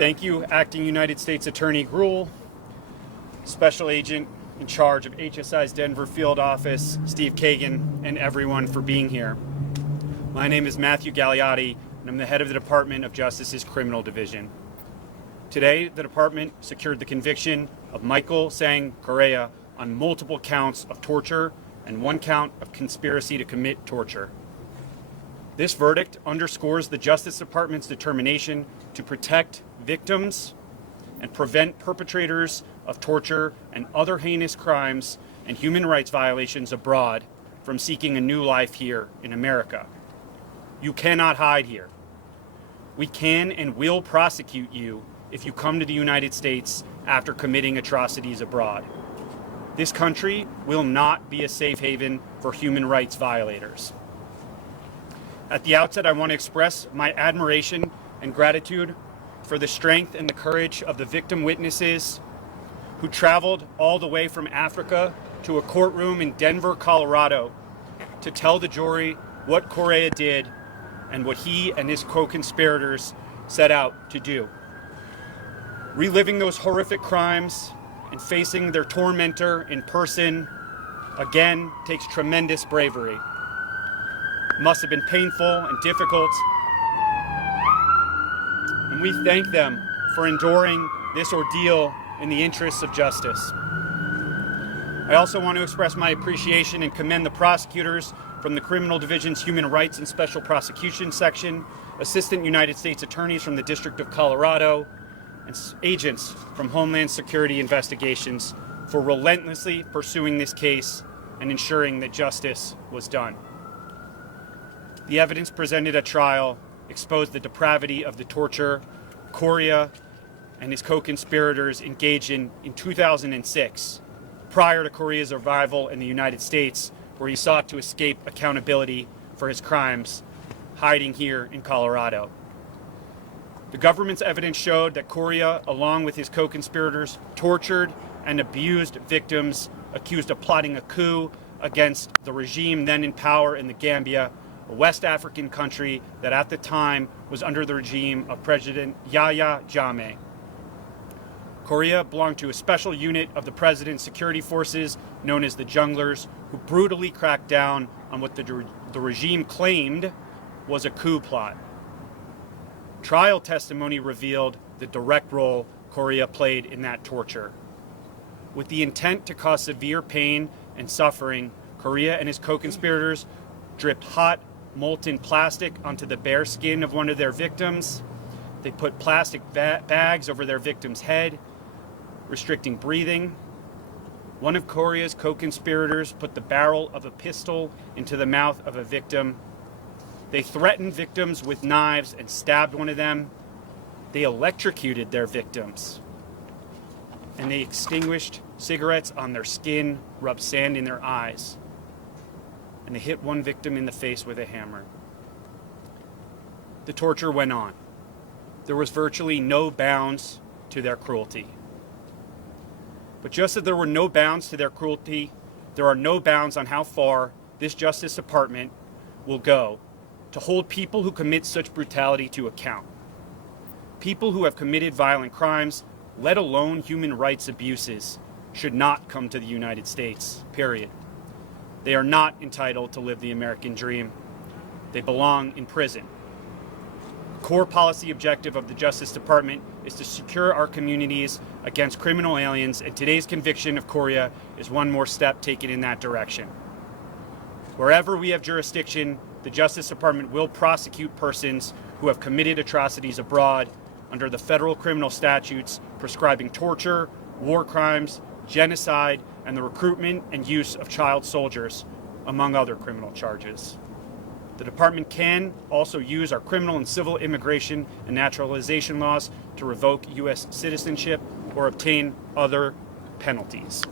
Thank you, Acting United States Attorney Gruhl, Special Agent in charge of HSI's Denver Field Office, Steve Kagan, and everyone for being here. My name is Matthew Gagliotti, and I'm the head of the Department of Justice's Criminal Division. Today, the department secured the conviction of Michael Sang Correa on multiple counts of torture and one count of conspiracy to commit torture. This verdict underscores the Justice Department's determination to protect victims and prevent perpetrators of torture and other heinous crimes and human rights violations abroad from seeking a new life here in America. You cannot hide here. We can and will prosecute you if you come to the United States after committing atrocities abroad. This country will not be a safe haven for human rights violators. At the outset, I want to express my admiration and gratitude for the strength and the courage of the victim witnesses who traveled all the way from Africa to a courtroom in Denver, Colorado, to tell the jury what Correa did and what he and his co-conspirators set out to do. Reliving those horrific crimes and facing their tormentor in person, again, takes tremendous bravery. It must have been painful and difficult, and we thank them for enduring this ordeal in the interests of justice. I also want to express my appreciation and commend the prosecutors from the Criminal Division's Human Rights and Special Prosecution Section, Assistant United States Attorneys from the District of Colorado, and agents from Homeland Security Investigations for relentlessly pursuing this case and ensuring that justice was done. The evidence presented at trial exposed the depravity of the torture Correa and his co-conspirators engaged in 2006, prior to Correa's arrival in the United States, where he sought to escape accountability for his crimes, hiding here in Colorado. The government's evidence showed that Correa, along with his co-conspirators, tortured and abused victims accused of plotting a coup against the regime then in power in the Gambia, a West African country that at the time was under the regime of President Yahya Jammeh. Correa belonged to a special unit of the president's security forces known as the Junglers, who brutally cracked down on what the regime claimed was a coup plot. Trial testimony revealed the direct role Correa played in that torture. With the intent to cause severe pain and suffering, Correa and his co-conspirators dripped hot, molten plastic onto the bare skin of one of their victims. They put plastic bags over their victim's head, restricting breathing. One of Correa's co-conspirators put the barrel of a pistol into the mouth of a victim. They threatened victims with knives and stabbed one of them. They electrocuted their victims. And they extinguished cigarettes on their skin, rubbed sand in their eyes. And they hit one victim in the face with a hammer. The torture went on. There was virtually no bounds to their cruelty. But just as there were no bounds to their cruelty, there are no bounds on how far this Justice Department will go to hold people who commit such brutality to account. People who have committed violent crimes, let alone human rights abuses, should not come to the United States, period. They are not entitled to live the American dream. They belong in prison. The core policy objective of the Justice Department is to secure our communities against criminal aliens, and today's conviction of Correa is one more step taken in that direction. Wherever we have jurisdiction, the Justice Department will prosecute persons who have committed atrocities abroad under the federal criminal statutes prescribing torture, war crimes, genocide, and the recruitment and use of child soldiers, among other criminal charges. The department can also use our criminal and civil immigration and naturalization laws to revoke U.S. citizenship or obtain other penalties.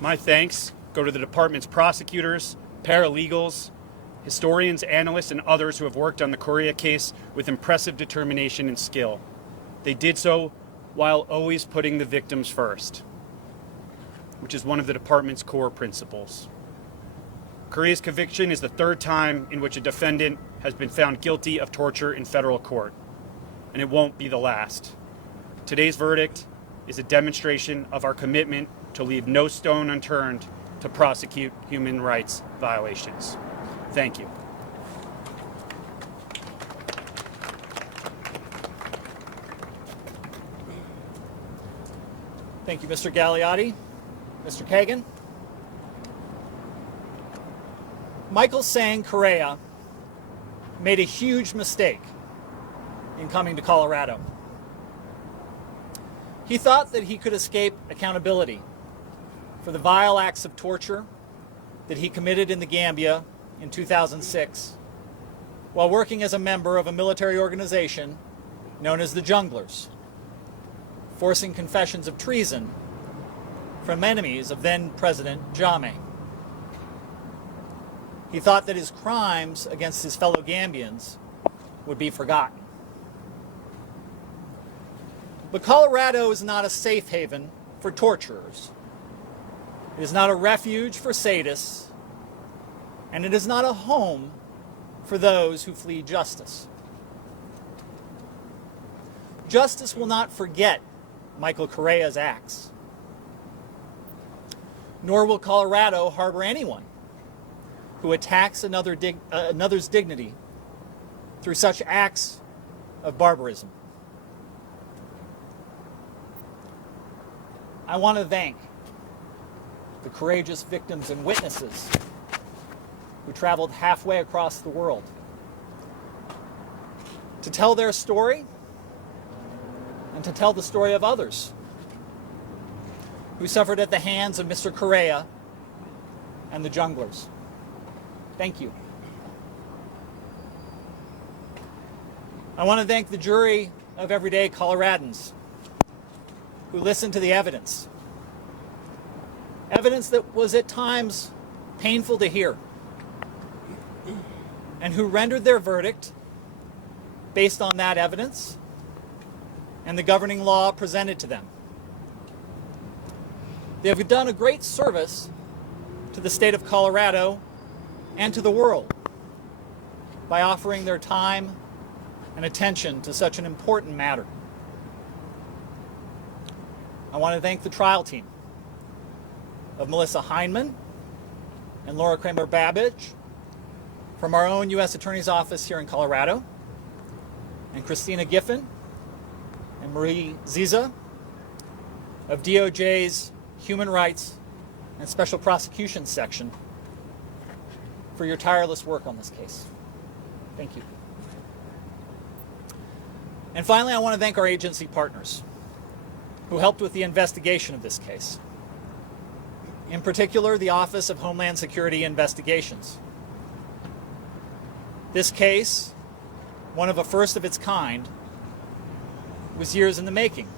My thanks go to the department's prosecutors, paralegals, historians, analysts, and others who have worked on the Correa case with impressive determination and skill. They did so while always putting the victims first. which is one of the department's core principles. Correa's conviction is the third time in which a defendant has been found guilty of torture in federal court, and it won't be the last. Today's verdict is a demonstration of our commitment to leave no stone unturned to prosecute human rights violations. Thank you. Thank you, Mr. Gagliotti. Mr. Kagan. Michael Sang Correa made a huge mistake in coming to Colorado. He thought that he could escape accountability for the vile acts of torture that he committed in the Gambia in 2006 while working as a member of a military organization known as the Junglers, forcing confessions of treason from enemies of then-President Jammeh. He thought that his crimes against his fellow Gambians would be forgotten. But Colorado is not a safe haven for torturers. It is not a refuge for sadists, and it is not a home for those who flee justice. Justice will not forget Michael Correa's acts, nor will Colorado harbor anyone who attacks another's dignity through such acts of barbarism. I want to thank the courageous victims and witnesses who traveled halfway across the world to tell their story and to tell the story of others who suffered at the hands of Mr. Correa and the Junglers. Thank you. I want to thank the jury of everyday Coloradans who listened to the evidence. Evidence that was at times painful to hear, and who rendered their verdict based on that evidence and the governing law presented to them. They have done a great service to the state of Colorado and to the world by offering their time and attention to such an important matter. I want to thank the trial team of Melissa Heineman and Laura Kramer-Babbage from our own U.S. Attorney's Office here in Colorado, and Christina Giffen and Marie Ziza of DOJ's Human Rights and Special Prosecutions Section for your tireless work on this case. Thank you. And finally, I want to thank our agency partners who helped with the investigation of this case. In particular, the Office of Homeland Security Investigations. This case, one of a first of its kind, was years in the making.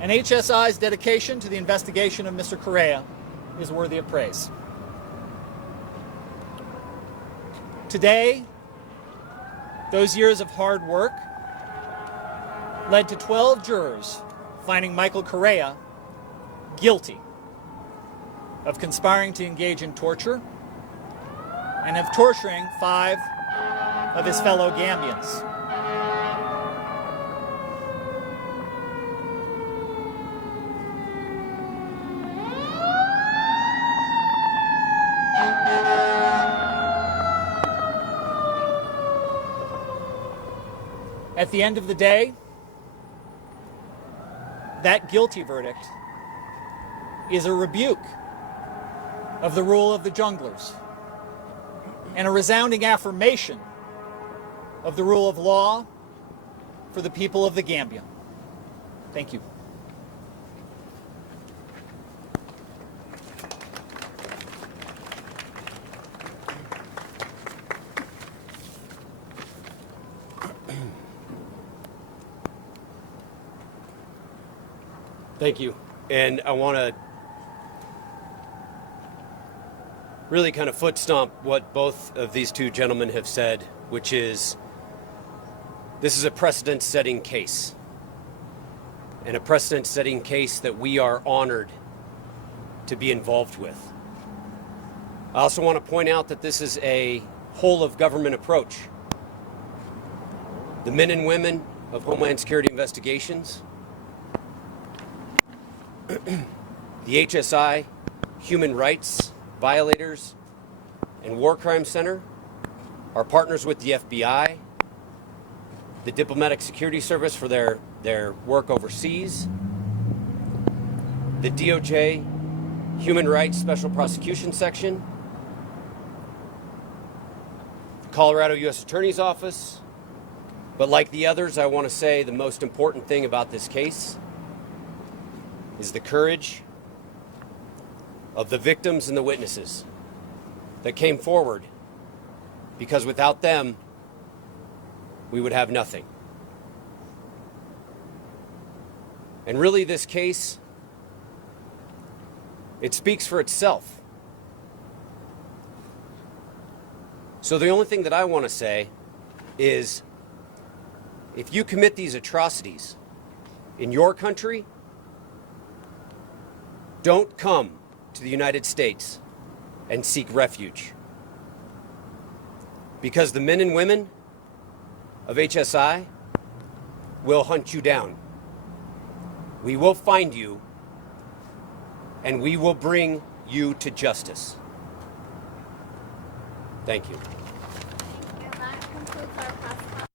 And HSI's dedication to the investigation of Mr. Correa is worthy of praise. Today, those years of hard work led to 12 jurors finding Michael Correa guilty of conspiring to engage in torture and of torturing 5 of his fellow Gambians. At the end of the day, that guilty verdict is a rebuke of the rule of the Junglers and a resounding affirmation of the rule of law for the people of the Gambia. Thank you. Thank you. And I want to really kind of foot stomp what both of these two gentlemen have said, which is this is a precedent-setting case. And a precedent-setting case that we are honored to be involved with. I also want to point out that this is a whole of government approach. The men and women of Homeland Security Investigations, the HSI, Human Rights Violators, and War Crimes Center are partners with the FBI, the Diplomatic Security Service for their work overseas, the DOJ Human Rights Special Prosecution Section, the Colorado U.S. Attorney's Office. But like the others, I want to say the most important thing about this case is the courage of the victims and the witnesses that came forward, because without them, we would have nothing. And really, this case, it speaks for itself. So the only thing that I want to say is, if you commit these atrocities in your country, don't come to the United States and seek refuge. Because the men and women of HSI will hunt you down. We will find you, and we will bring you to justice. Thank you. And that concludes our press conference.